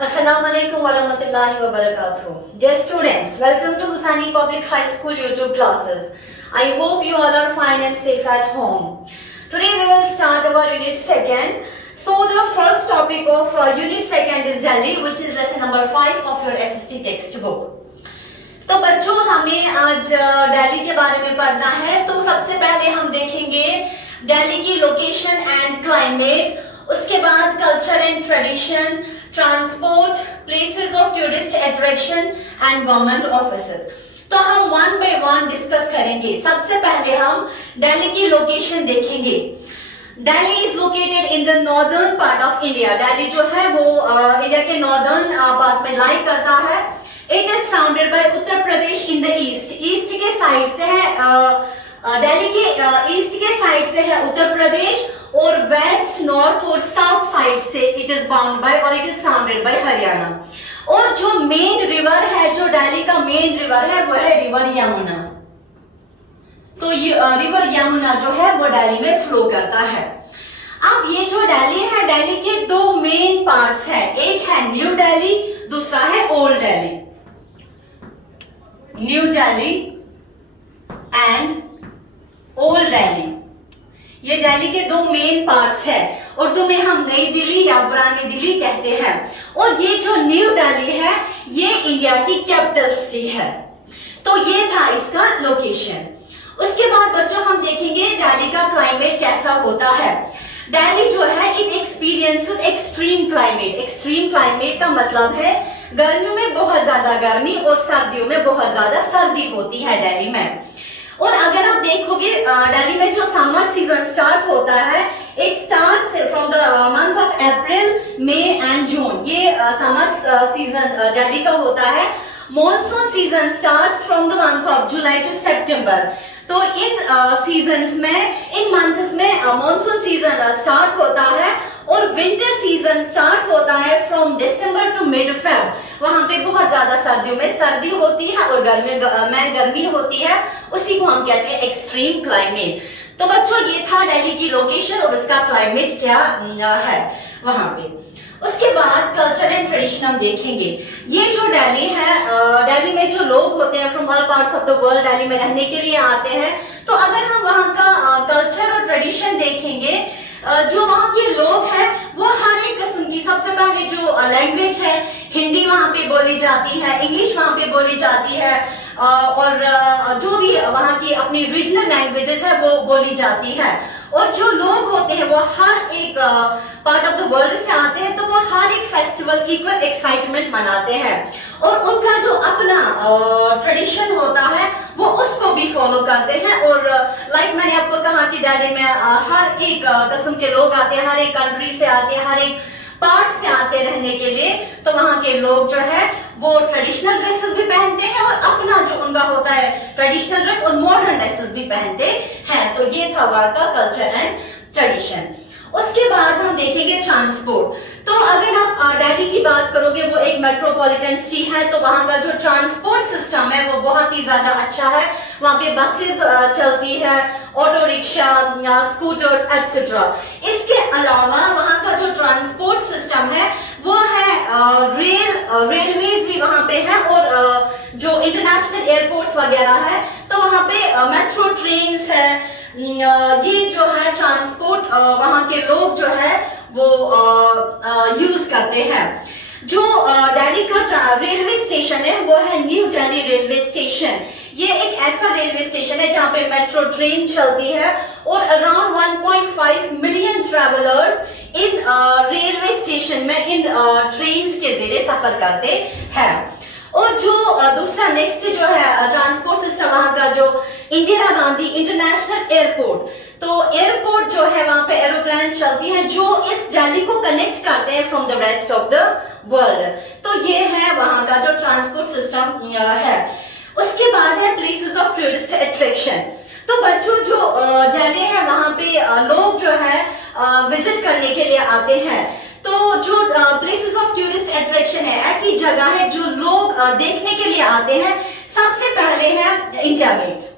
Assalamu alaikum warahmatullahi wabarakatuh. Dear students, welcome to Hussaini Public High School YouTube classes. I hope you all are fine and safe at home. Today we will start our unit 2nd. So the first topic of unit 2nd is Delhi, which is lesson number 5 of your SST textbook. तो बच्चों हमें आज दिल्ली के बारे में पढ़ना है। तो सबसे पहले हम देखेंगे दिल्ली की लोकेशन एंड क्लाइमेट, उसके बाद culture and tradition, transport, places of tourist attraction and government offices. तो हम वन बाय वन डिस्कस करेंगे। सबसे पहले हम दिल्ली की लोकेशन देखेंगे। Delhi is located in the northern part of India. Delhi जो है वो इंडिया के नॉर्दर्न पार्ट में लाई करता है। It is surrounded by Uttar Pradesh in the east. East के साइड से है दिल्ली के ईस्ट के साइड से है उत्तर प्रदेश, और वेस्ट, नॉर्थ और साउथ साइड से इट इज बाउंड बाय और it is surrounded by Haryana. और जो मेन रिवर है, जो दिल्ली का मेन रिवर है, वो है रिवर यमुना। तो रिवर यमुना जो है वो दिल्ली में फ्लो करता है। अब ये जो दिल्ली है, दिल्ली के दो मेन पार्ट्स है, एक है न्यू दिल्ली, दूसरा है old Delhi. New Delhi and old Delhi, ये दिल्ली के दो मेन पार्ट्स है। उर्दू में हम नई दिल्ली या पुरानी दिल्ली कहते हैं। और ये जो न्यू दिल्ली है, ये इंडिया की कैपिटल सिटी है। तो ये था इसका लोकेशन। उसके बाद बच्चों हम देखेंगे दिल्ली का क्लाइमेट कैसा होता है। दिल्ली जो है it experiences extreme climate. Extreme climate का मतलब है गर्मियों में बहुत ज्यादा गर्मी और सर्दियों में बहुत ज्यादा सर्दी होती है दिल्ली में। और अगर आप देखोगे दिल्ली में जो समर सीजन स्टार्ट होता है, it starts from the month of April, May and June. ये समर सीजन दिल्ली का होता है। Monsoon season starts from the month of July to September. तो इन सीजन्स में, इन मंथ्स में मॉनसून सीजन स्टार्ट होता है और विंटर सीजन स्टार्ट होता है from December to mid Feb. वहां पे बहुत ज्यादा सर्दियों में सर्दी होती है और गर्मियों में गर्मी होती है। उसी को हम कहते हैं एक्सट्रीम क्लाइमेट। तो बच्चों ये था दिल्ली की लोकेशन और उसका क्लाइमेट क्या है वहां पे। उसके बाद कल्चर एंड ट्रेडिशन हम देखेंगे। ये जो दिल्ली है, दिल्ली में जो लोग होते हैं from all parts of the world Delhi में रहने के लिए आते हैं। तो अगर हम वहाँ का कल्चर और ट्रेडिशन देखेंगे, जो वहाँ के लोग हैं वो हर एक किस्म की, सबसे पहले जो लैंग्वेज है, हिंदी वहाँ पे बोली जाती है, इंग्लिश वहाँ पे बोली जाती है, और जो भी वहाँ की अपनी रीजनल लैंग्वेजेस है वो बोली जाती है। और जो लोग होते हैं वो हर एक पार्ट ऑफ द वर्ल्ड से आते हैं, तो वो हर एक फेस्टिवल इक्वल एक्साइटमेंट मनाते हैं और उनका जो अपना ट्रेडिशन होता है वो उसको भी फॉलो करते हैं। और लाइक मैंने आपको कहा कि दिल्ली में हर एक किस्म के लोग आते हैं, हर एक कंट्री से आते हैं, हर एक पार्ट से आते रहने के लिए। तो वहाँ के लोग जो है वो ट्रेडिशनल ड्रेसेस भी पहनते हैं और अपना जो उनका होता है ट्रेडिशनल ड्रेस और मॉडर्न ड्रेसेस भी पहनते हैं। तो ये था वहाँ का कल्चर एंड ट्रेडिशन। उसके बाद हम देखेंगे ट्रांसपोर्ट। तो अगर आप दिल्ली की बात करोगे, वो एक मेट्रोपॉलिटन सिटी है, तो वहाँ का जो ट्रांसपोर्ट सिस्टम है वो बहुत ही ज्यादा अच्छा है। वहाँ पे बसेस चलती है, ऑटो रिक्शा, स्कूटर्स एक्सेट्रा। इसके अलावा वहाँ का जो ट्रांसपोर्ट सिस्टम है वो है रेलवेज भी वहाँ पे है, और जो इंटरनेशनल एयरपोर्ट्स वगैरह है तो वहाँ पे मेट्रो ट्रेन्स है। ये जो है ट्रांसपोर्ट वहाँ के लोग जो है वो यूज करते हैं। जो दिल्ली का रेलवे स्टेशन है वो है न्यू दिल्ली रेलवे स्टेशन। ये एक ऐसा रेलवे स्टेशन है जहाँ पे मेट्रो ट्रेन चलती है और अराउंड 1.5 मिलियन ट्रेवलर्स इन रेलवे स्टेशन में इन ट्रेन्स के जरिए सफर करते हैं। और जो दूसरा नेक्स्ट जो है ट्रांसपोर्ट सिस्टम वहाँ का, जो इंदिरा गांधी इंटरनेशनल एयरपोर्ट। तो एयरपोर्ट जो है वहाँ पे एरोप्लेन चलती हैं जो इस दिल्ली को कनेक्ट करते हैं from the rest of the world. तो ये है वहाँ का जो ट्रांसपोर्ट सिस्टम है। उसके बाद है प्लेसेस ऑफ टूरिस्ट अट्रैक्शन। तो बच्चों जो दिल्ली है वहाँ पे लोग जो है विजिट करने के लिए आते हैं। तो जो प्लेसेस ऑफ टूरिस्ट अट्रैक्शन है, ऐसी जगह है जो लोग देखने के लिए आते हैं। सबसे पहले है इंडिया गेट।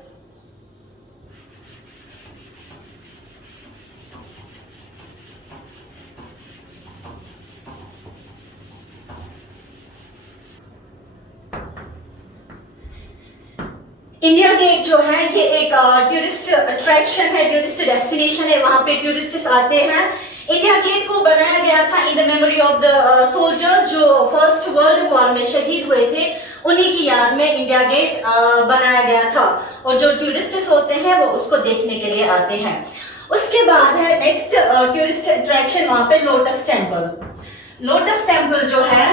इंडिया गेट जो है ये एक टूरिस्ट अट्रैक्शन है, टूरिस्ट डेस्टिनेशन है, वहां पे टूरिस्ट्स आते हैं। इंडिया गेट को बनाया गया था in the memory of the soldiers जो फर्स्ट वर्ल्ड वॉर में शहीद हुए थे, उन्हीं की याद में इंडिया गेट बनाया गया था और जो टूरिस्ट्स होते हैं वो उसको देखने के लिए आते हैं। उसके बाद है नेक्स्ट टूरिस्ट अट्रैक्शन वहां पे लोटस टेम्पल। लोटस टेम्पल जो है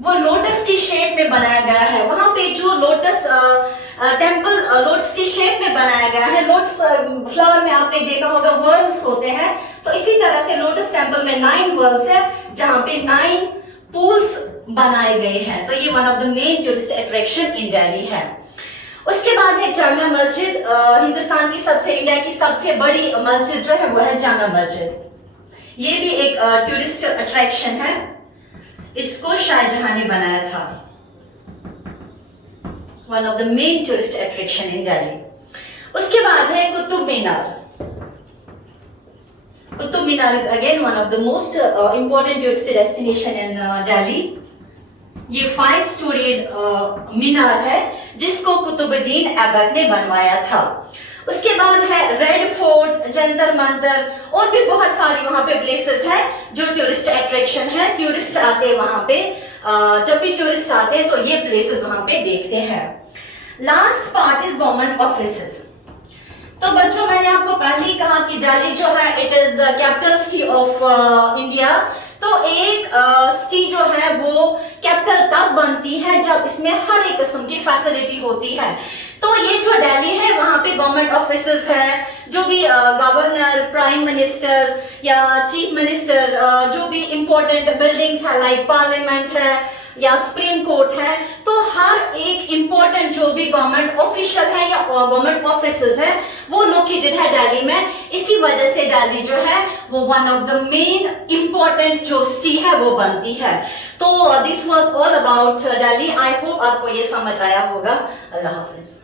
वो लोटस की शेप में बनाया गया है। वहां पे जो लोटस टेम्पल लोटस की शेप में बनाया गया है। लोटस फ्लावर में आपने देखा होगा वर्ल्स होते हैं, तो इसी तरह से लोटस टेम्पल में 9 वर्ल्स है जहां पे 9 पूल्स बनाए गए हैं। तो ये one of the main tourist attraction in Delhi है। उसके बाद है जामा मस्जिद। हिंदुस्तान की इंडिया की सबसे बड़ी मस्जिद जो है वो है जामा मस्जिद। ये भी एक टूरिस्ट अट्रैक्शन है। इसको शाहजहां ने बनाया था। One of the main tourist attraction in Delhi. उसके बाद है Qutub Minar. Qutub Minar is again one of the most important tourist destination in Delhi. ये 5 स्टोरी मीनार है जिसको कुतुबुद्दीन ऐबक ने बनवाया था। उसके बाद है रेड फोर्ट, जंतर मंतर और भी बहुत सारी वहां पे प्लेसेस है जो टूरिस्ट अट्रैक्शन है। टूरिस्ट आते हैं वहां पे, जब भी टूरिस्ट आते हैं तो ये प्लेसेस वहां पे देखते हैं। Last part is government offices. तो बच्चों मैंने आपको पहले ही कहा कि दिल्ली जो है it is the capital city of India. तो एक सिटी जो है वो कैपिटल तब बनती है जब इसमें हर एक किस्म की फैसिलिटी होती है। तो ये जो दिल्ली है वहां पे गवर्नमेंट ऑफिसेस है, जो भी गवर्नर, प्राइम मिनिस्टर या चीफ मिनिस्टर, जो भी इंपॉर्टेंट बिल्डिंग्स है लाइक पार्लियामेंट है या सुप्रीम कोर्ट है, तो हर एक इंपॉर्टेंट जो भी गवर्नमेंट ऑफिशियल है या गवर्नमेंट ऑफिसेस है वो लोकेटेड है दिल्ली में। इसी वजह से दिल्ली जो है वो one of the main important जो सिटी है वो बनती है। तो this was all about Delhi. I hope आपको ये समझ आया होगा। अल्लाह हाफिज।